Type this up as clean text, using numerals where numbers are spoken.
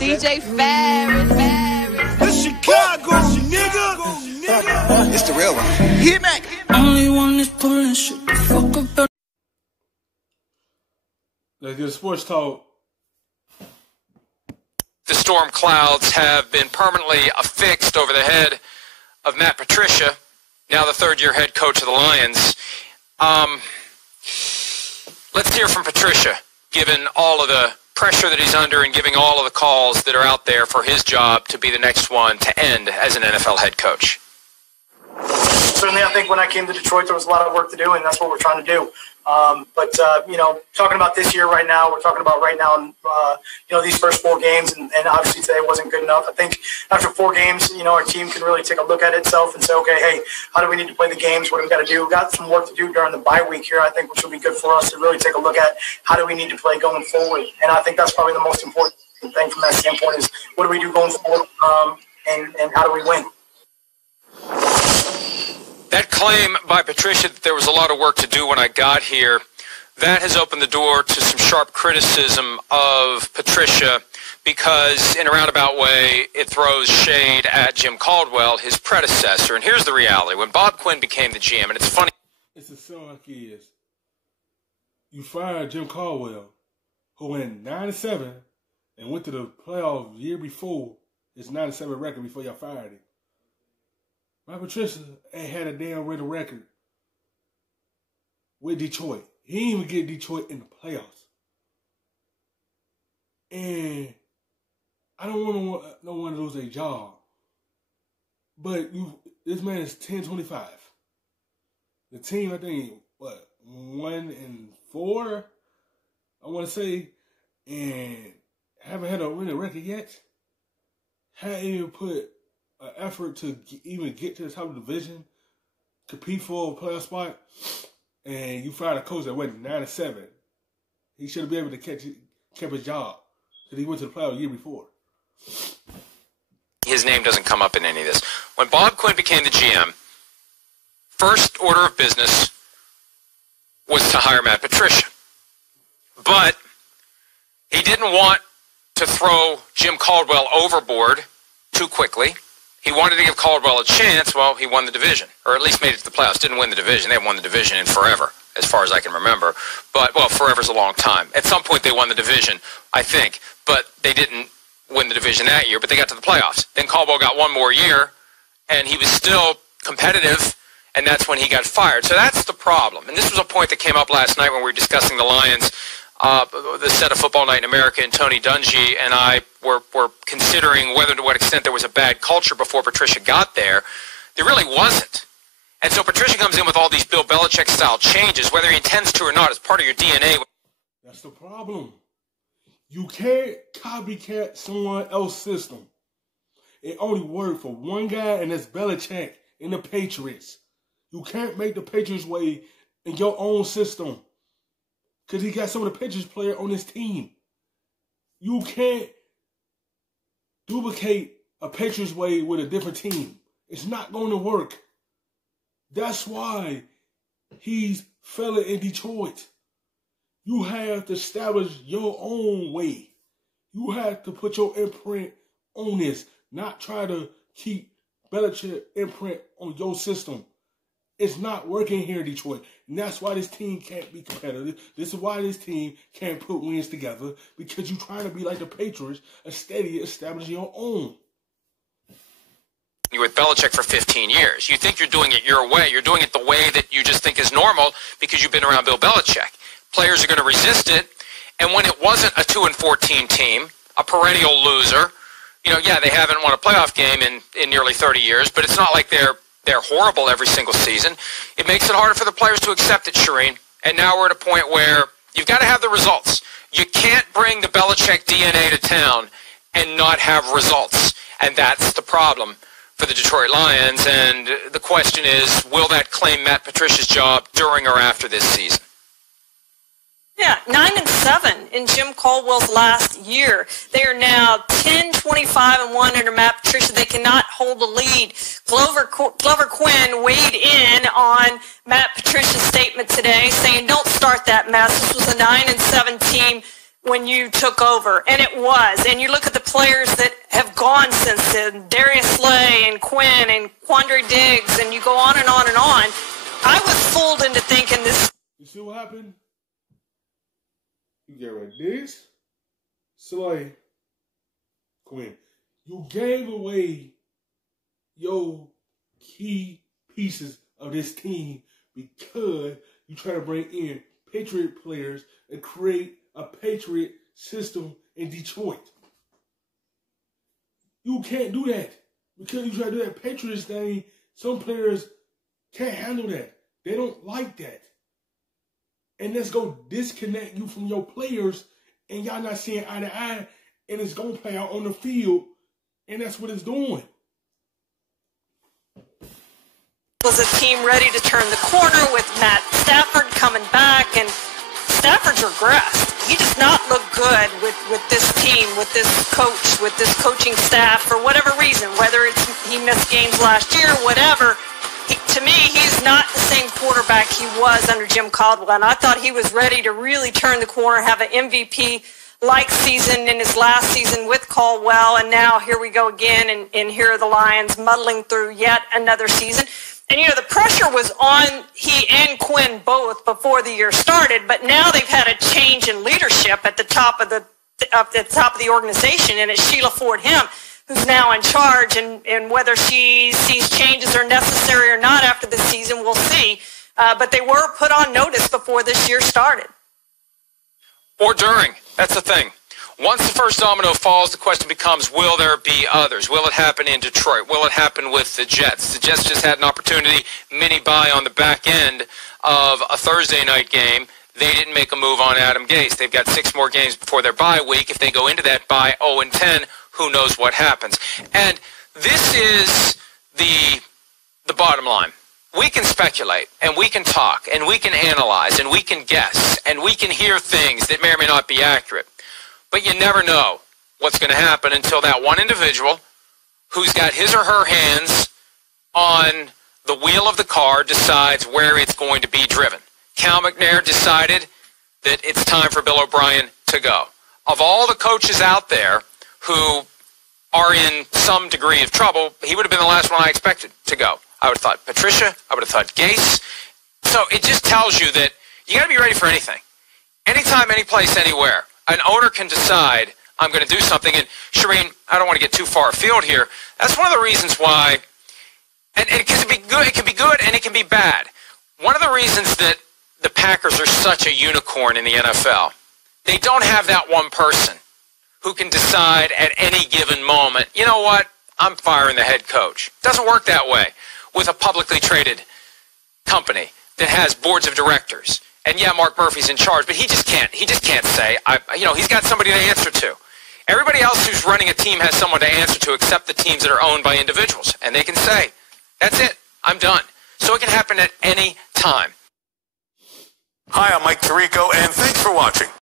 DJ Ferris. It's Chicago, nigga. It's the real one. Hit back. Only one is pulling shit. Fuck about. Let's get a sports talk. The storm clouds have been permanently affixed over the head of Matt Patricia, now the third-year head coach of the Lions. Let's hear from Patricia, given all of the pressure that he's under and giving all of the calls that are out there for his job to be the next one to end as an NFL head coach. Certainly, I think when I came to Detroit, there was a lot of work to do, and that's what we're trying to do. Talking about this year right now, we're talking about right now, these first 4 games, and obviously today wasn't good enough. I think after 4 games, our team can really take a look at itself and say, okay, hey, how do we need to play the games? What do we got to do? We've got some work to do during the bye week here, I think, which will be good for us to really take a look at how do we need to play going forward. And I think that's probably the most important thing from that standpoint is what do we do going forward, and how do we win? That claim by Patricia that there was a lot of work to do when I got here, that has opened the door to some sharp criticism of Patricia because, in a roundabout way, it throws shade at Jim Caldwell, his predecessor. And here's the reality. When Bob Quinn became the GM, and it's funny. It's a song like it is. You fired Jim Caldwell, who went 9-7 and went to the playoff year before his 9-7 record before y'all fired him. My Patricia ain't had a damn winning record with Detroit. He didn't even get Detroit in the playoffs. And I don't want no one to lose their job. But this man is 10-25. The team, I think, 1-4, I want to say, and haven't had a winning record yet. Haven't even put an effort to even get to the top of the division, compete for a playoff spot, and you fired a coach that went 9-7. He should be able to keep his job because he went to the playoff the year before. His name doesn't come up in any of this. When Bob Quinn became the GM, first order of business was to hire Matt Patricia. But he didn't want to throw Jim Caldwell overboard too quickly. He wanted to give Caldwell a chance. Well, he won the division, or at least made it to the playoffs. Didn't win the division. They haven't won the division in forever, as far as I can remember. But, well, forever's a long time. At some point, they won the division, I think. But they didn't win the division that year, but they got to the playoffs. Then Caldwell got one more year, and he was still competitive, and that's when he got fired. So that's the problem. And this was a point that came up last night when we were discussing the Lions. The set of Football Night in America, and Tony Dungy and I were considering whether to what extent there was a bad culture before Patricia got there. There really wasn't. And so Patricia comes in with all these Bill Belichick-style changes, whether he intends to or not, as part of your DNA. That's the problem. You can't copycat someone else's system. It only worked for one guy, and that's Belichick and the Patriots. You can't make the Patriots way in your own system. Because he got some of the Patriots players on his team. You can't duplicate a Patriots way with a different team. It's not going to work. That's why he's failing in Detroit. You have to establish your own way. You have to put your imprint on this. Not try to keep Belichick's imprint on your system. It's not working here in Detroit. And that's why this team can't be competitive. This is why this team can't put wins together. Because you're trying to be like the Patriots, a steady, establishing your own. You're with Belichick for 15 years. You think you're doing it your way. You're doing it the way that you just think is normal because you've been around Bill Belichick. Players are going to resist it. And when it wasn't a 2-14 team, a perennial loser, they haven't won a playoff game in nearly 30 years, but it's not like they're horrible every single season. It makes it harder for the players to accept it, Shireen. And now we're at a point where you've got to have the results. You can't bring the Belichick DNA to town and not have results. And that's the problem for the Detroit Lions. And the question is, will that claim Matt Patricia's job during or after this season? Yeah, 9-7 in Jim Caldwell's last year. They are now 10-25-1 under Matt Patricia. They cannot hold the lead. Glover Quinn weighed in on Matt Patricia's statement today, saying, "Don't start that mess. This was a 9-7 team when you took over, and it was. And you look at the players that have gone since then, Darius Slay and Quinn and Quandre Diggs, and you go on and on and on. I was fooled into thinking this. You see what happened? You get rid of Diggs, Slay, Quinn. You gave away your key pieces of this team because you try to bring in Patriot players and create a Patriot system in Detroit. You can't do that because you try to do that Patriots thing. Some players can't handle that. They don't like that. And that's going to disconnect you from your players, and y'all not seeing eye to eye, and it's going to play out on the field, and that's what it's doing. Was a team ready to turn the corner with Matt Stafford coming back, and Stafford's regressed. He does not look good with this team, with this coach, with this coaching staff for whatever reason, whether it's he missed games last year, whatever. To me, he's not the same quarterback he was under Jim Caldwell, and I thought he was ready to really turn the corner, have an MVP-like season in his last season with Caldwell, and now here we go again, and here are the Lions muddling through yet another season. And, you know, the pressure was on he and Quinn both before the year started, but now they've had a change in leadership at the top of the organization, and it's Sheila Ford Him who's now in charge, and whether she sees changes are necessary or not after this season, we'll see. But they were put on notice before this year started. Or during. That's the thing. Once the first domino falls, the question becomes, will there be others? Will it happen in Detroit? Will it happen with the Jets? The Jets just had an opportunity, mini-bye on the back end of a Thursday night game. They didn't make a move on Adam Gase. They've got 6 more games before their bye week. If they go into that bye 0-10, who knows what happens? And this is the bottom line. We can speculate, and we can talk, and we can analyze, and we can guess, and we can hear things that may or may not be accurate. But you never know what's going to happen until that one individual who's got his or her hands on the wheel of the car decides where it's going to be driven. Cal McNair decided that it's time for Bill O'Brien to go. Of all the coaches out there who are in some degree of trouble, he would have been the last one I expected to go. I would have thought Patricia. I would have thought Gase. So it just tells you that you got to be ready for anything. Anytime, any place, anywhere. An owner can decide, I'm going to do something. And Shireen, I don't want to get too far afield here. That's one of the reasons why, and it can be good and it can be bad. One of the reasons that the Packers are such a unicorn in the NFL, they don't have that one person who can decide at any given moment, you know what, I'm firing the head coach. It doesn't work that way with a publicly traded company that has boards of directors. And yeah, Mark Murphy's in charge, but he just can't say, he's got somebody to answer to. Everybody else who's running a team has someone to answer to except the teams that are owned by individuals. And they can say, that's it, I'm done. So it can happen at any time. Hi, I'm Mike Tirico, and thanks for watching.